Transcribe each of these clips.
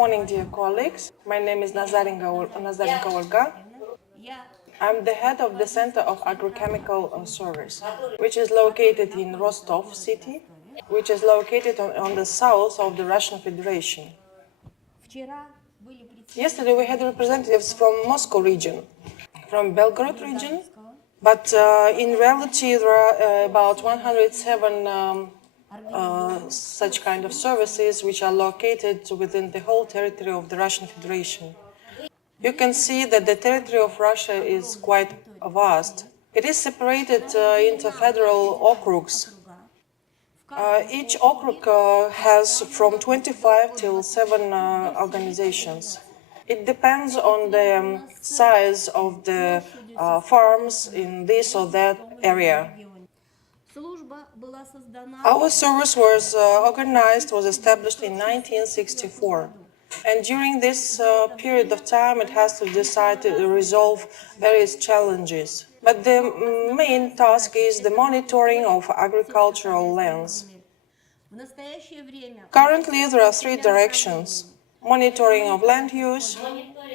morning, dear colleagues. My name is Nazarenko Olga. I'm the head of the Center of Agrochemical Service, which is located in Rostov city, which is located on the south of the Russian Federation. Yesterday we had representatives from Moscow region, from Belgorod region, but in reality there are about 107 such kind of services which are located within the whole territory of the Russian Federation. You can see that the territory of Russia is quite vast. It is separated into federal okrugs. Each okrug has from 25 till 7 organizations. It depends on the size of the farms in this or that area. Our service was established in 1964. And during this period of time, it has to decide to resolve various challenges. But the main task is the monitoring of agricultural lands. Currently, there are 3 directions: monitoring of land use,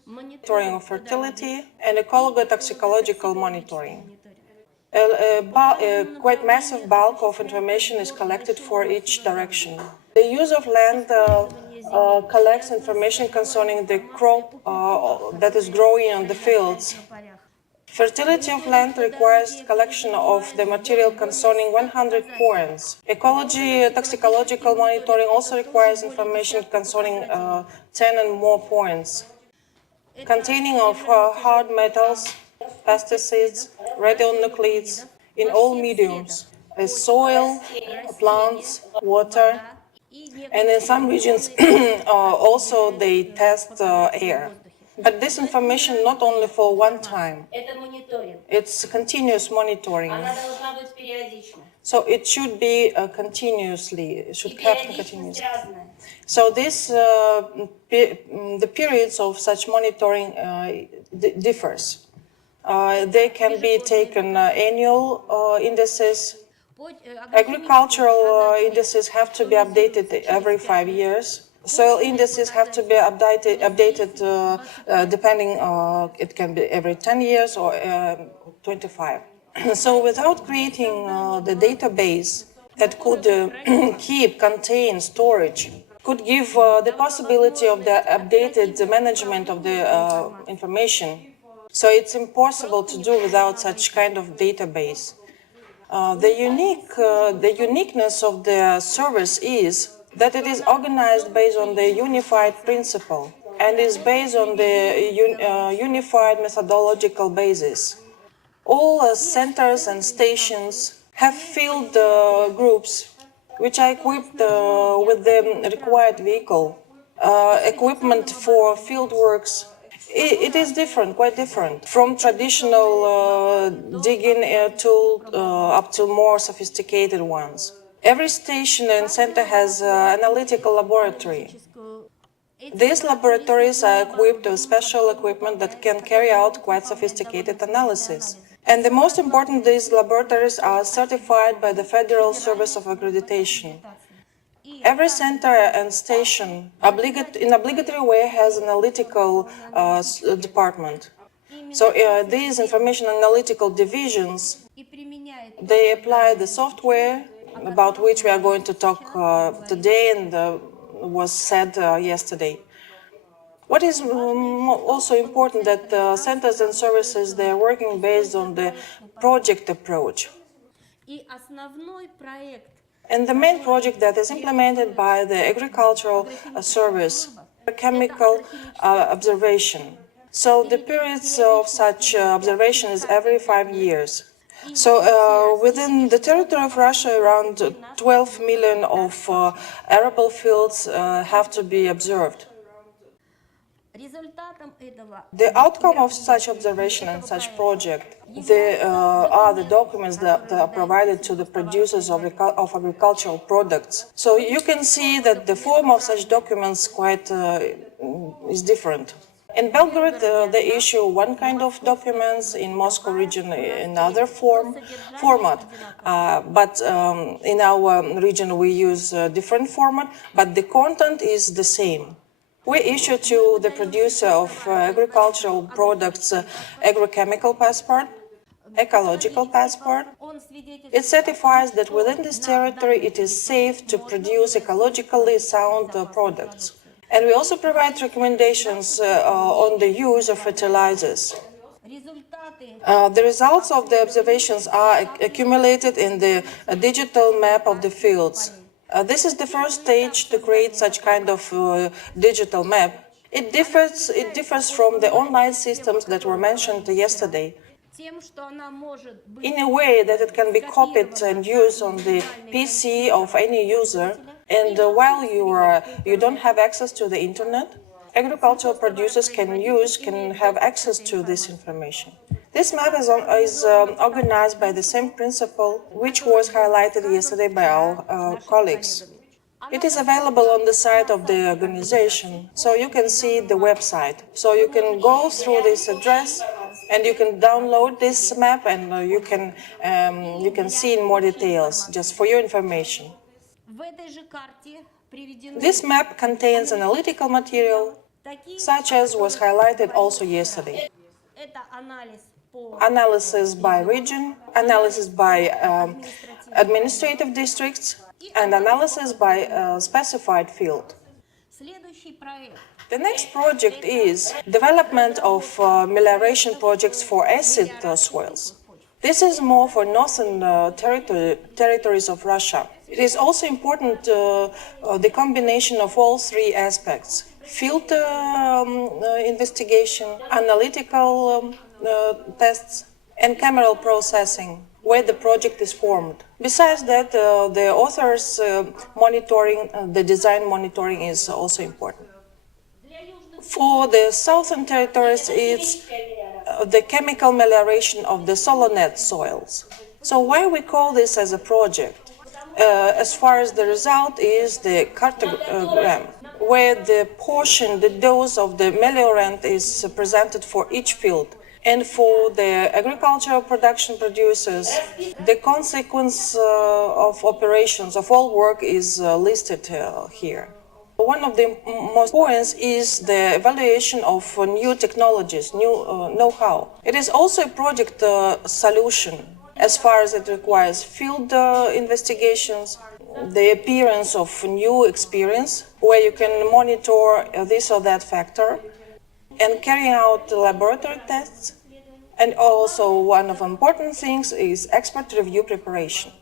monitoring of fertility, and ecological monitoring. A quite massive bulk of information is collected for each direction. The use of land collects information concerning the crop that is growing on the fields. Fertility of land requires collection of the material concerning 100 points. Toxicological monitoring also requires information concerning 10 and more points, containing of hard metals, pesticides, radionuclides in all mediums, as soil, plants, water, and in some regions also they test air. But this information not only for one time, it's continuous monitoring. So it should be continuously, it should happen continuously. So this, the periods of such monitoring differs. They can be taken annual indices. Agricultural indices have to be updated every 5 years. Soil indices have to be updated depending, it can be every 10 years or 25. So without creating the database that could contain, storage, could give the possibility of the updated management of the information. So it's impossible to do without such kind of database. The uniqueness of the service is that it is organized based on the unified principle and is based on the unified methodological basis. All centers and stations have field groups which are equipped with the required vehicle, equipment for field works. It is different, quite different, from traditional digging tool up to more sophisticated ones. Every station and center has an analytical laboratory. These laboratories are equipped with special equipment that can carry out quite sophisticated analysis. And the most important, these laboratories are certified by the Federal Service of Accreditation. Every center and station in obligatory way has an analytical department. So these information analytical divisions, they apply the software about which we are going to talk today and was said yesterday. What is also important that centers and services, they are working based on the project approach. And the main project that is implemented by the agricultural service, chemical observation. So the periods of such observation is every 5 years. So within the territory of Russia, around 12 million of arable fields have to be observed. The outcome of such observation and such project are the documents that are provided to the producers of agricultural products. So you can see that the form of such documents quite is different. In Belgorod, they issue one kind of documents, in Moscow region another format. But in our region we use a different format, but the content is the same. We issue to the producer of agricultural products agrochemical passport, ecological passport. It certifies that within this territory it is safe to produce ecologically sound products. And we also provide recommendations on the use of fertilizers. The results of the observations are accumulated in the digital map of the fields. This is the first stage to create such kind of digital map. It differs from the online systems that were mentioned yesterday in a way that it can be copied and used on the PC of any user. And while you don't have access to the internet, agricultural producers can have access to this information. This map is organized by the same principle which was highlighted yesterday by our colleagues. It is available on the site of the organization, so you can see the website. So you can go through this address and you can download this map and you can see in more details, just for your information. This map contains analytical material, such as was highlighted also yesterday. Analysis by region, analysis by administrative districts, and analysis by specified field. The next project is development of melioration projects for acid soils. This is more for northern territories of Russia. It is also important the combination of all three aspects: field investigation, analytical tests, and cameral processing, where the project is formed. Besides that, the authors' monitoring, the design monitoring is also important. For the southern territories, it's the chemical melioration of the solonet soils. So why we call this as a project? As far as the result is the cartogram, where the portion, the dose of the meliorant is presented for each field. And for the agricultural production producers, the consequence of operations of all work is listed here. One of the most points is the evaluation of new technologies, new know-how. It is also a project solution as far as it requires field investigations, the appearance of new experience, where you can monitor this or that factor, and carrying out laboratory tests. And also one of the important things is expert review preparation.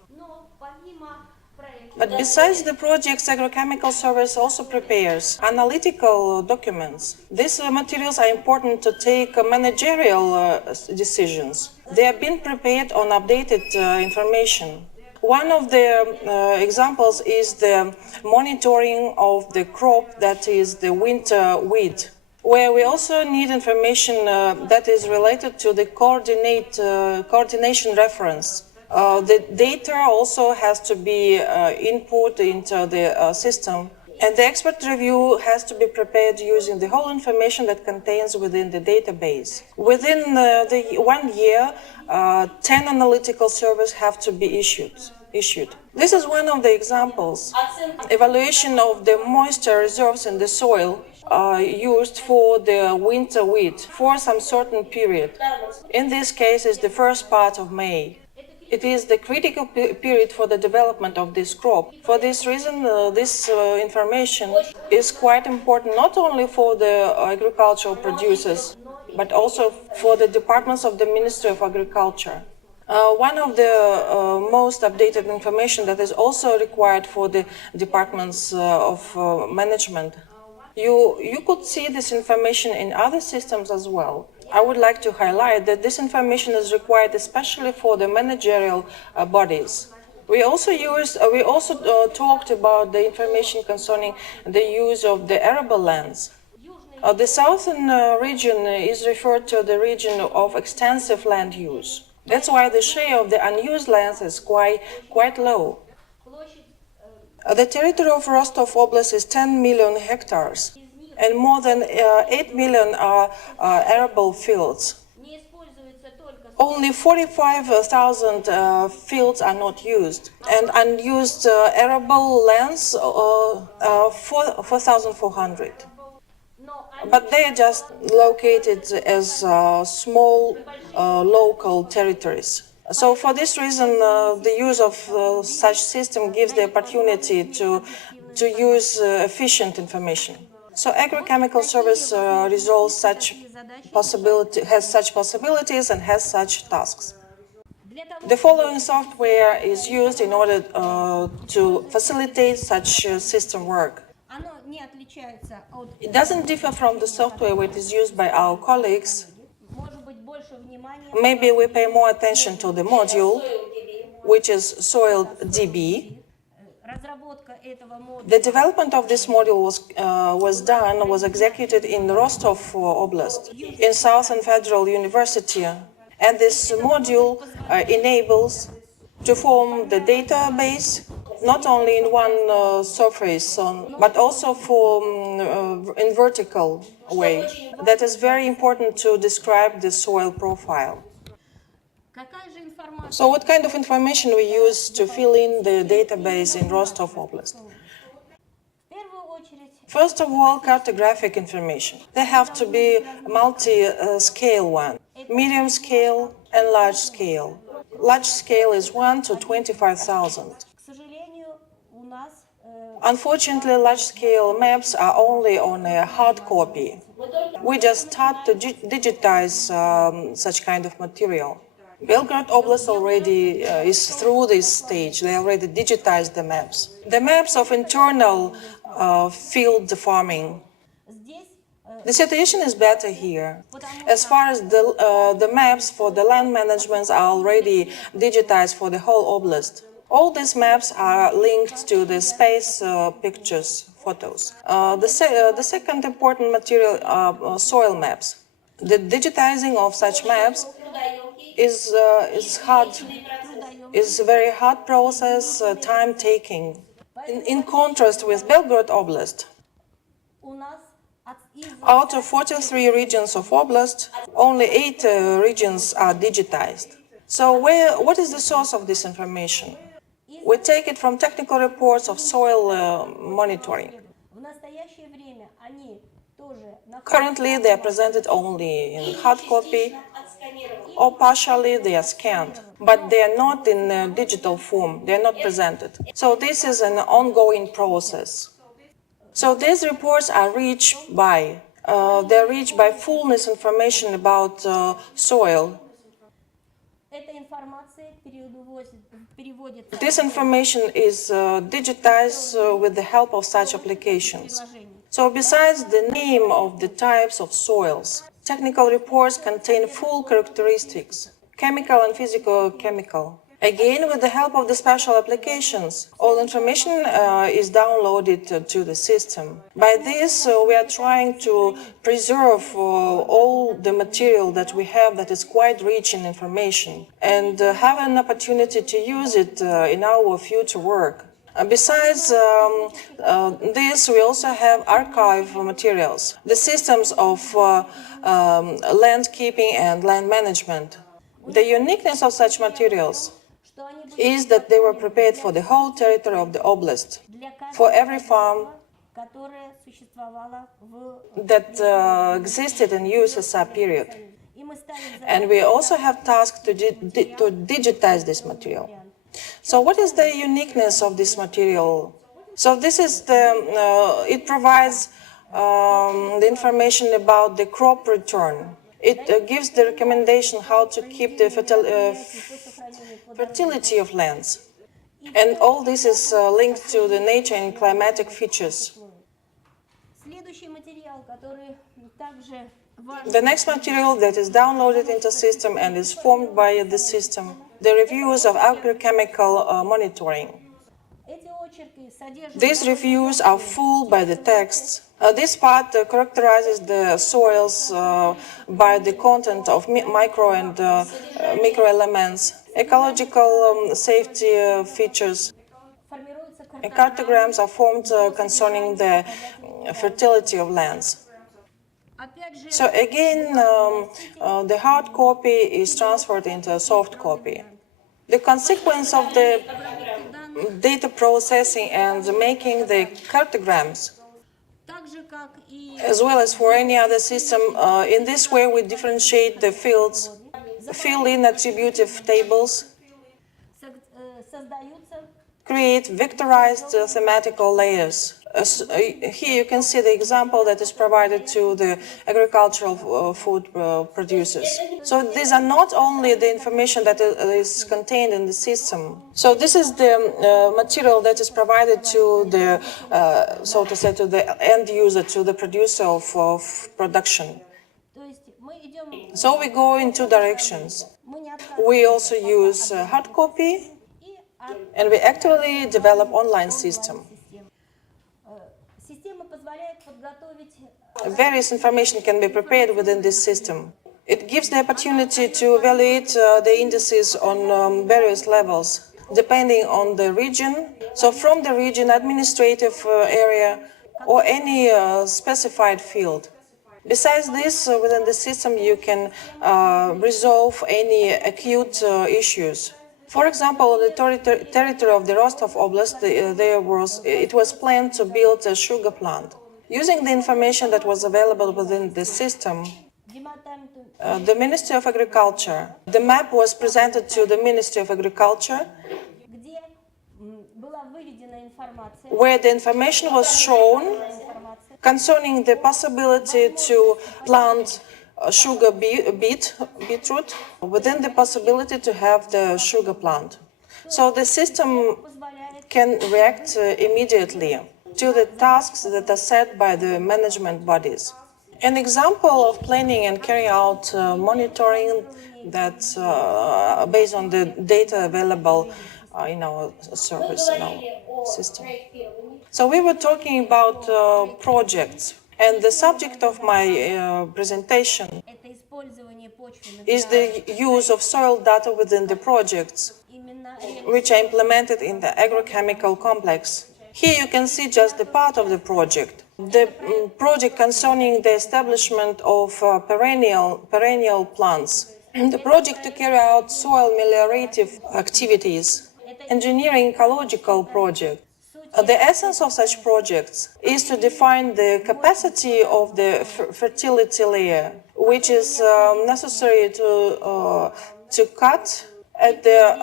But besides the projects, Agrochemical Service also prepares analytical documents. These materials are important to take managerial decisions. They have been prepared on updated information. One of the examples is the monitoring of the crop that is the winter wheat, where we also need information that is related to the coordination reference. The data also has to be input into the system, and the expert review has to be prepared using the whole information that contains within the database. Within the 1 year, 10 analytical surveys have to be issued. This is one of the examples. Evaluation of the moisture reserves in the soil used for the winter wheat for some certain period. In this case, it's the first part of May. It is the critical period for the development of this crop. For this reason, this information is quite important not only for the agricultural producers, but also for the departments of the Ministry of Agriculture. One of the most updated information that is also required for the departments of management. You could see this information in other systems as well. I would like to highlight that this information is required especially for the managerial bodies. We also talked about the information concerning the use of the arable lands. The southern region is referred to the region of extensive land use. That's why the share of the unused lands is quite low. The territory of Rostov Oblast is 10 million hectares, and more than 8 million are arable fields. Only 45,000 fields are not used, and unused arable lands 4,400. but they are just located as small local territories. So for this reason, the use of such system gives the opportunity to use efficient information. So agrochemical service resolves such has such possibilities and has such tasks. The following software is used in order to facilitate such system work. It doesn't differ from the software which is used by our colleagues. Maybe we pay more attention to the module, which is Soil DB. The development of this module was executed in Rostov Oblast, in Southern Federal University, and this module enables to form the database not only in one surface, but also in vertical way. That is very important to describe the soil profile. So what kind of information we use to fill in the database in Rostov Oblast? First of all, cartographic information. They have to be multi-scale one, medium scale and large scale. Large scale is 1 to 25,000. Unfortunately, large-scale maps are only on a hard copy. We just start to digitize such kind of material. Belgrade Oblast already is through this stage. They already digitized the maps. The maps of internal field farming. The situation is better here. As far as the maps for the land management are already digitized for the whole oblast. All these maps are linked to the space pictures, photos. The second important material are soil maps. The digitizing of such maps is a very hard process, time-taking. In contrast with Belgorod Oblast, out of 43 regions of Oblast, only 8 regions are digitized. So what is the source of this information? We take it from technical reports of soil monitoring. Currently, they are presented only in hard copy, or partially they are scanned, but they are not in digital form, they are not presented. So this is an ongoing process. So these reports are rich by fullness information about soil. This information is digitized with the help of such applications. So besides the name of the types of soils, technical reports contain full characteristics, chemical and physico-chemical. Again, with the help of the special applications, all information is downloaded to the system. By this, we are trying to preserve all the material that we have that is quite rich in information and have an opportunity to use it in our future work. Besides this, we also have archive materials, the systems of land keeping and land management. The uniqueness of such materials is that they were prepared for the whole territory of the oblast, for every farm that existed in USSR period. And we also have tasks to digitize this material. So what is the uniqueness of this material? So this is it provides the information about the crop return. It gives the recommendation how to keep the fertility of lands. And all this is linked to the nature and climatic features. The next material that is downloaded into the system and is formed by the system, the reviews of agrochemical monitoring. These reviews are full by the texts. This part characterizes the soils by the content of micro and microelements, ecological safety features. Cartograms are formed concerning the fertility of lands. So again, the hard copy is transferred into a soft copy. The consequence of the data processing and making the cartograms as well as for any other system. In this way, we differentiate the fields, fill in attributive tables, create vectorized thematical layers. Here you can see the example that is provided to the agricultural food producers. So these are not only the information that is contained in the system. So this is the material that is provided to the, so to say, to the end user, to the producer of production. So we go in two directions. We also use hard copy, and we actually develop online system. Various information can be prepared within this system. It gives the opportunity to evaluate the indices on various levels, depending on the region. So from the region, administrative area, or any specified field. Besides this, within the system, you can resolve any acute issues. For example, the territory of the Rostov Oblast, it was planned to build a sugar plant. Using the information that was available within the system, the Ministry of Agriculture, the map was presented to the Ministry of Agriculture, where the information was shown concerning the possibility to plant sugar beetroot within the possibility to have the sugar plant. So the system can react immediately to the tasks that are set by the management bodies. An example of planning and carrying out monitoring that's based on the data available in our service, in our system. So we were talking about projects, and the subject of my presentation is the use of soil data within the projects, which are implemented in the agrochemical complex. Here you can see just the part of the project. The project concerning the establishment of perennial plants. The project to carry out soil meliorative activities. Engineering ecological project. The essence of such projects is to define the capacity of the fertility layer, which is necessary to cut at the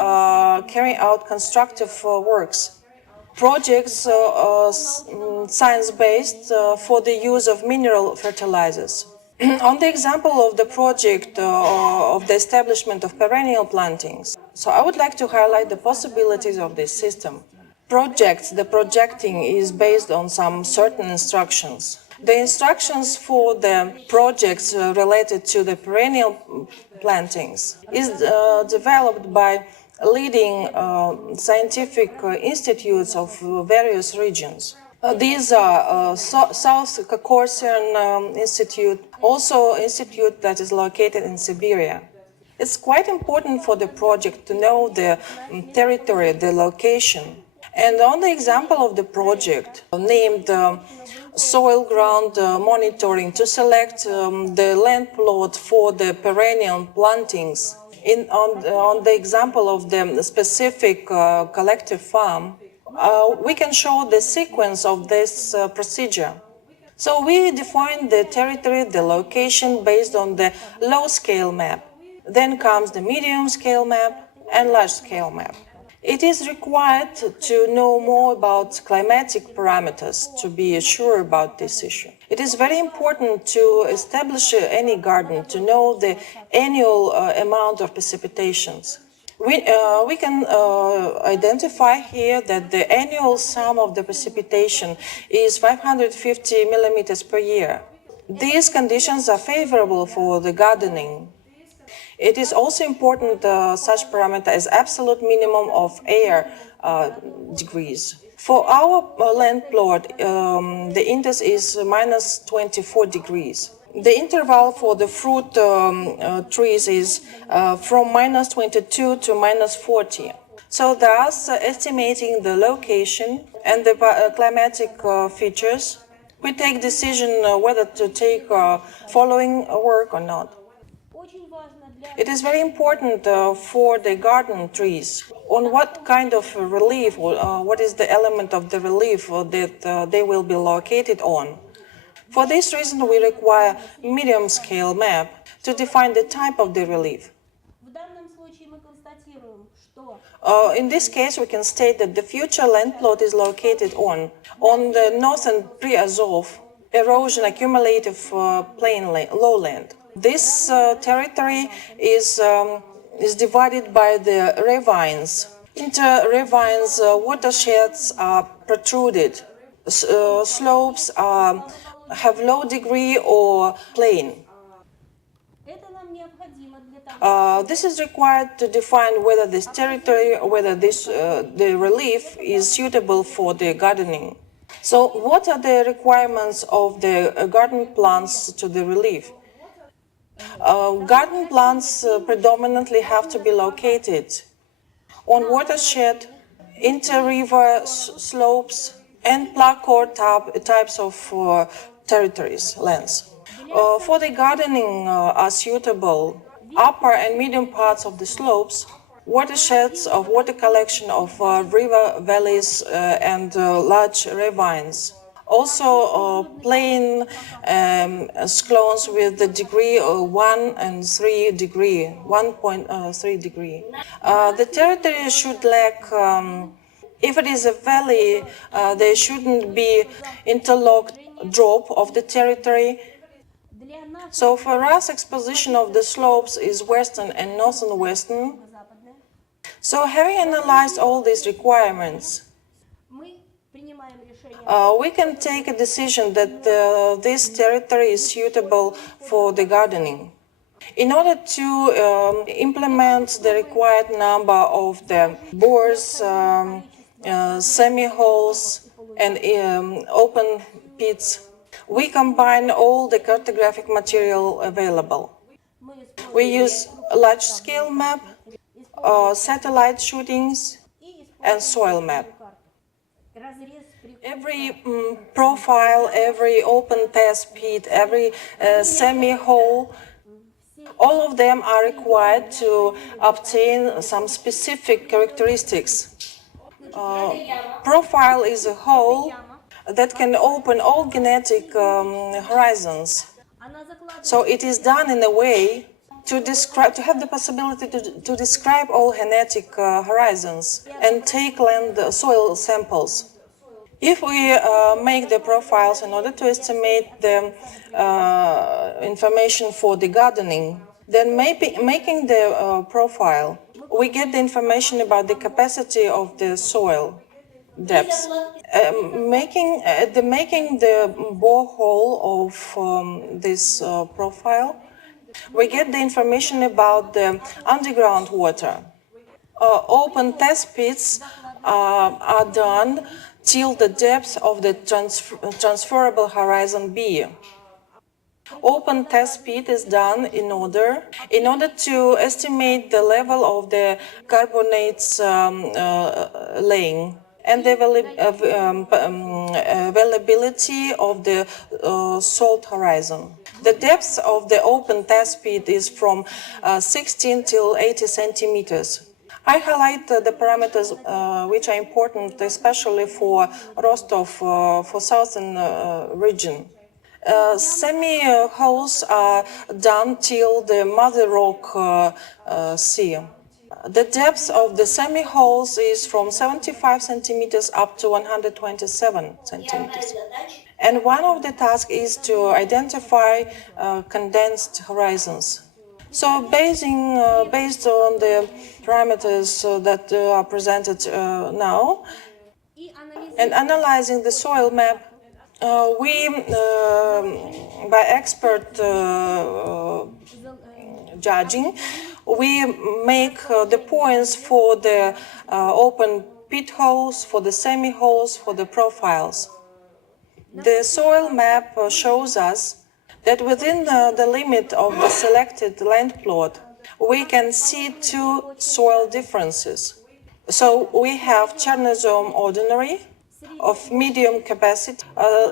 carrying out constructive works. Projects science-based for the use of mineral fertilizers. On the example of the project of the establishment of perennial plantings, so I would like to highlight the possibilities of this system. The projecting is based on some certain instructions. The instructions for the projects related to the perennial plantings is developed by leading scientific institutes of various regions. These are South Caucasian Institute, also institute that is located in Siberia. It's quite important for the project to know the territory, the location. And on the example of the project named soil ground monitoring to select the land plot for the perennial plantings, on the example of the specific collective farm, we can show the sequence of this procedure. So we define the territory, the location based on the low-scale map. Then comes the medium-scale map and large-scale map. It is required to know more about climatic parameters to be sure about this issue. It is very important to establish any garden to know the annual amount of precipitations. We can identify here that the annual sum of the precipitation is 550 millimeters per year. These conditions are favorable for the gardening. It is also important such parameter as absolute minimum of air degrees. For our land plot, the index is minus 24 degrees. The interval for the fruit trees is from minus 22 to minus 40. So thus, estimating the location and the climatic features, we take decision whether to take following work or not. It is very important for the garden trees on what kind of relief, what is the element of the relief that they will be located on. For this reason, we require medium-scale map to define the type of the relief. In this case, we can state that the future land plot is located on the northern pre-Azov erosion accumulative plain lowland. This territory is divided by the ravines. Into ravines, watersheds are protruded. Slopes have low degree or plain. This is required to define whether this territory, whether the relief is suitable for the gardening. So, what are the requirements of the garden plants to the relief? Garden plants predominantly have to be located on watershed, inter-river slopes, and plateau types of territories, lands. For the gardening are suitable upper and medium parts of the slopes, watersheds of water collection of river valleys and large ravines. Also, plain sklons with the degree 1 and 3 degree, 1.3 degree. The territory should lack, if it is a valley, there shouldn't be interlocked drop of the territory. So for us, exposition of the slopes is western and northern western. So having analyzed all these requirements, we can take a decision that this territory is suitable for the gardening. In order to implement the required number of the bores, semi-holes, and open pits, we combine all the cartographic material available. We use a large-scale map, satellite shootings, and soil map. Every profile, every open test pit, every semi-hole, all of them are required to obtain some specific characteristics. Profile is a hole that can open all genetic horizons. So it is done in a way to have the possibility to describe all genetic horizons and take land soil samples. If we make the profiles in order to estimate the information for the gardening, then making the profile, we get the information about the capacity of the soil depths. Making the borehole of this profile, we get the information about the underground water. Open test pits are done till the depth of the transferable horizon B. Open test pit is done in order to estimate the level of the carbonates laying and the availability of the salt horizon. The depth of the open test pit is from 16 till 80 centimeters. I highlight the parameters which are important, especially for Rostov, for southern region. Semi-holes are done till the Mother Rock Sea. The depth of the semi-holes is from 75 centimeters up to 127 centimeters. And one of the tasks is to identify condensed horizons. So based on the parameters that are presented now, and analyzing the soil map, we, by expert judging, we make the points for the open pit holes, for the semi-holes, for the profiles. The soil map shows us that within the limit of the selected land plot, we can see two soil differences. So we have Chernozem ordinary of medium capacity,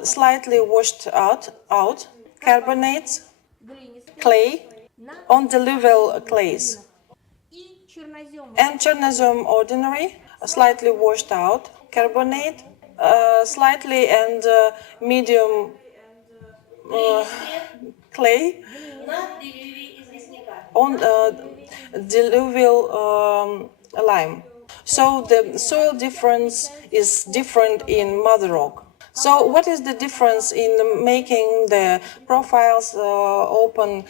slightly washed out, carbonates, clay, on diluvial clays. And Chernozem ordinary, slightly washed out, carbonate, slightly and medium clay on diluvial lime. So the soil difference is different in mother rock. So what is the difference in making the profiles, open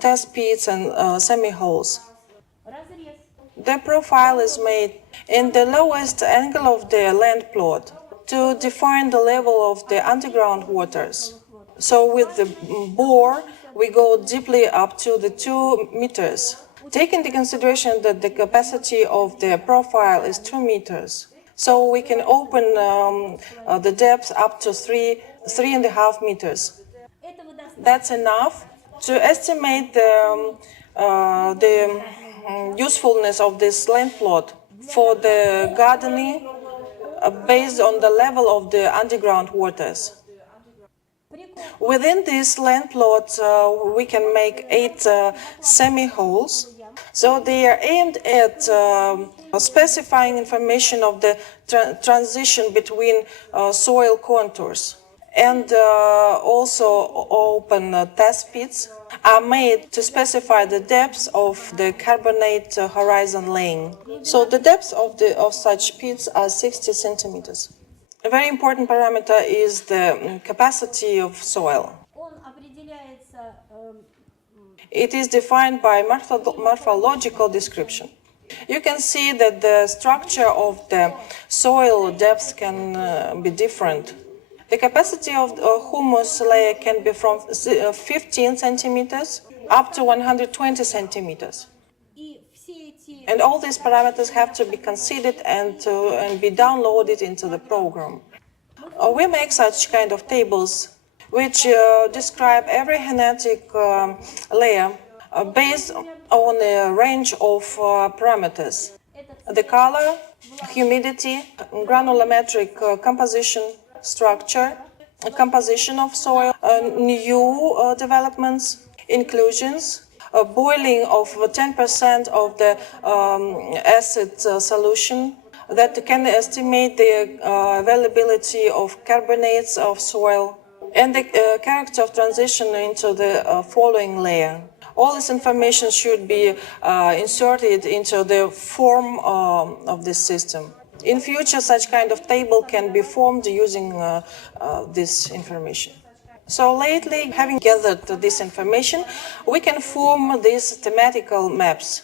test pits and semi-holes? The profile is made in the lowest angle of the land plot to define the level of the underground waters. So with the bore, we go deeply up to the 2 meters. Take into consideration that the capacity of the profile is 2 meters. So we can open the depth up to 3.5 meters. That's enough to estimate the usefulness of this land plot for the gardening based on the level of the underground waters. Within this land plot, we can make 8 semi-holes. So they are aimed at specifying information of the transition between soil contours. And also open test pits are made to specify the depth of the carbonate horizon laying. So the depth of such pits are 60 centimeters. A very important parameter is the capacity of soil. It is defined by morphological description. You can see that the structure of the soil depth can be different. The capacity of the humus layer can be from 15 centimeters up to 120 centimeters. And all these parameters have to be considered and be downloaded into the program. We make such kind of tables which describe every genetic layer based on a range of parameters. The color, humidity, granulometric composition, structure, composition of soil, new developments, inclusions, boiling of 10% of the acid solution that can estimate the availability of carbonates of soil and the character of transition into the following layer. All this information should be inserted into the form of this system. In future, such kind of table can be formed using this information. So lately, having gathered this information, we can form these thematical maps.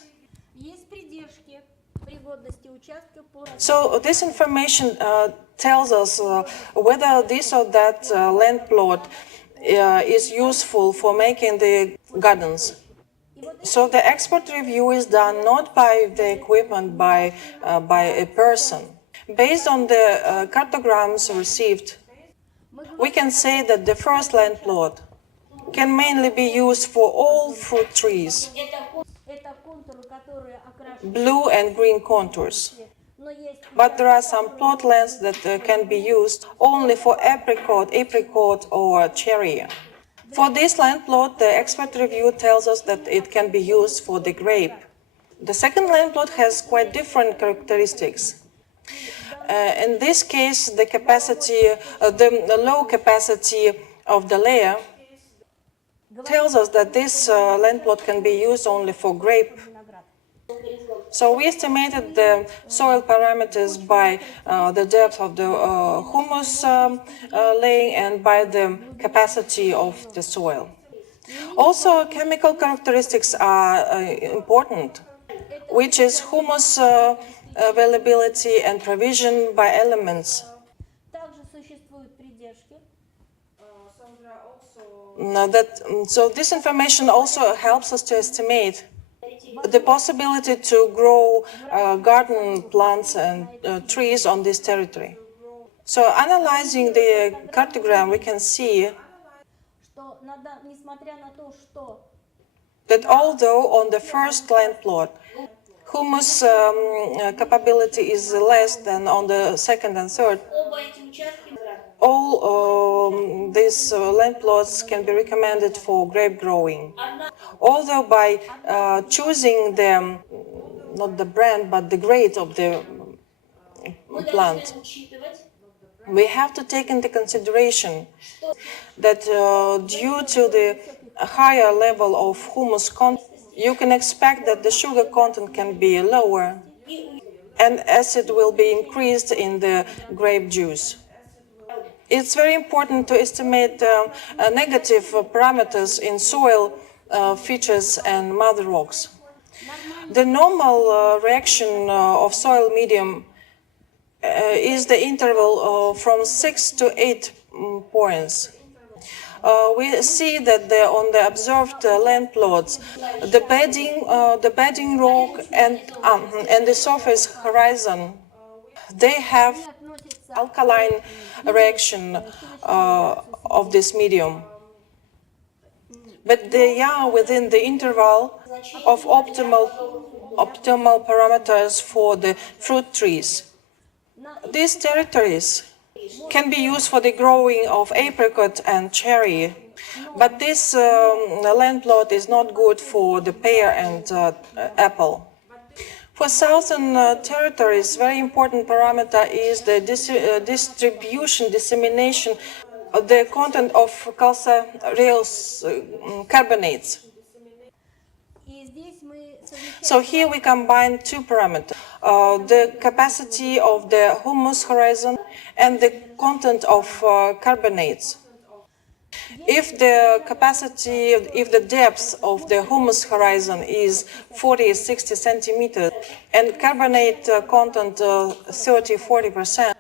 So this information tells us whether this or that land plot is useful for making the gardens. So the expert review is done not by the equipment, by a person. Based on the cartograms received, we can say that the first land plot can mainly be used for all fruit trees, blue and green contours. But there are some plot lands that can be used only for apricot or cherry. For this land plot, the expert review tells us that it can be used for the grape. The second land plot has quite different characteristics. In this case, the capacity, the low capacity of the layer tells us that this land plot can be used only for grape. So we estimated the soil parameters by the depth of the humus laying and by the capacity of the soil. Also, chemical characteristics are important, which is humus availability and provision by elements. So this information also helps us to estimate the possibility to grow garden plants and trees on this territory. So analyzing the cartogram, we can see that although on the first land plot, humus capability is less than on the second and third, all these land plots can be recommended for grape growing. Although by choosing the, not the brand, but the grade of the plant, We have to take into consideration that due to the higher level of humus content, you can expect that the sugar content can be lower and acid will be increased in the grape juice. It's very important to estimate negative parameters in soil features and mother rocks. The normal reaction of soil medium is the interval from 6 to 8 points. We see that on the observed land plots, the bedding rock and the surface horizon, they have alkaline reaction of this medium. But they are within the interval of optimal parameters for the fruit trees. These territories can be used for the growing of apricot and cherry, but this land plot is not good for the pear and apple. For southern territories, very important parameter is the dissemination of the content of calcareous carbonates. So here we combine two parameters, the capacity of the humus horizon and the content of carbonates. If the depth of the humus horizon is 40-60 centimeters and carbonate content 30-40%,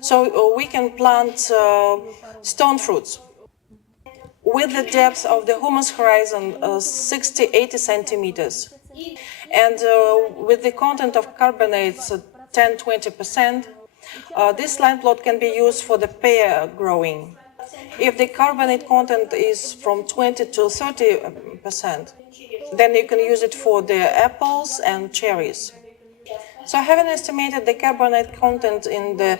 so we can plant stone fruits with the depth of the humus horizon 60-80 centimeters and with the content of carbonates 10-20%. This land plot can be used for the pear growing. If the carbonate content is from 20 to 30%, then you can use it for the apples and cherries. So having estimated the carbonate content in the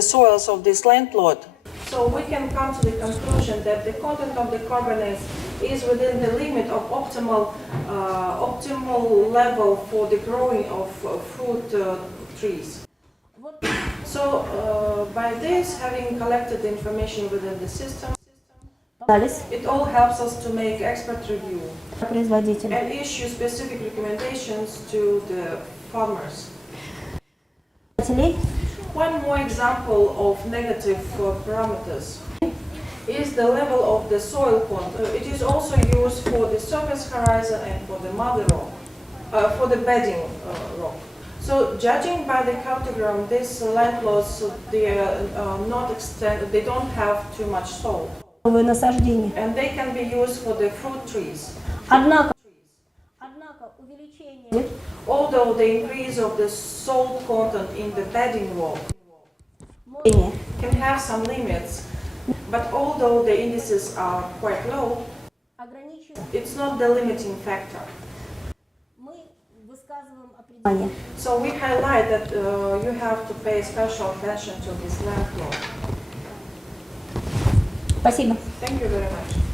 soils of this land plot, so we can come to the conclusion that the content of the carbonates is within the limit of optimal level for the growing of fruit trees. So by this, having collected the information within the system, it all helps us to make expert review and issue specific recommendations to the farmers. One more example of negative parameters is the level of the soil content. It is also used for the surface horizon and for the mother rock, for the bedding rock. So, judging by the cartogram, these land plots they don't have too much salt, and they can be used for the fruit trees. Although the increase of the salt content in the bedding rock can have some limits, but although the indices are quite low, it's not the limiting factor. So we highlight that you have to pay special attention to this land plot. Спасибо. Thank you very much.